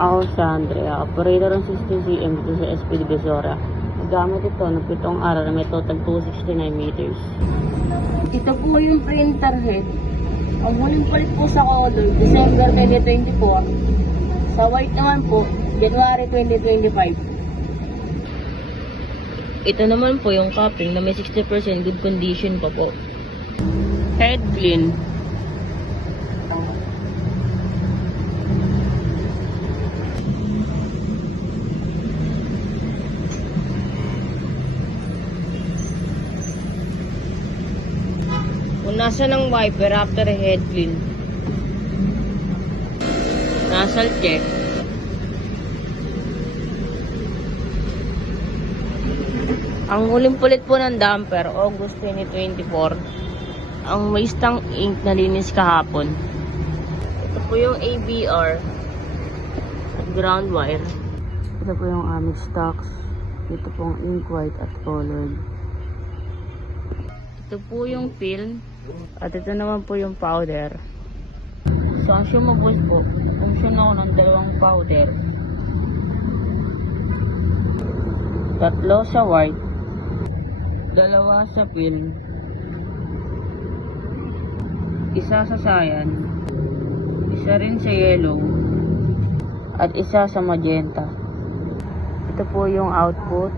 Ako si Andrea, operator ng 60cm dito sa SP Divisoria. Gamit ito ng 7 araw na may total 269 meters. Ito po yung printer head. Ang huling palit po sa color, December 2024. Sa white naman po, January 2025. Ito naman po yung cupping na may 60% good condition pa po. Head clean. Kung nasa ng wiper after head clean. Nasal check. Ang huling pulit po ng damper, August 2024. Ang waste ink na linis kahapon. Ito po yung ABR at ground wire. Ito po yung aming stocks. Ito po ang ink white at colored. Ito po yung film. At ito naman po yung powder. Sa consumables po, function ako ng 2 powder. 3 sa white. 2 sa film. 1 sa cyan. 1 rin sa yellow. At 1 sa magenta. Ito po yung output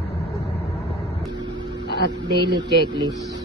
at daily checklist.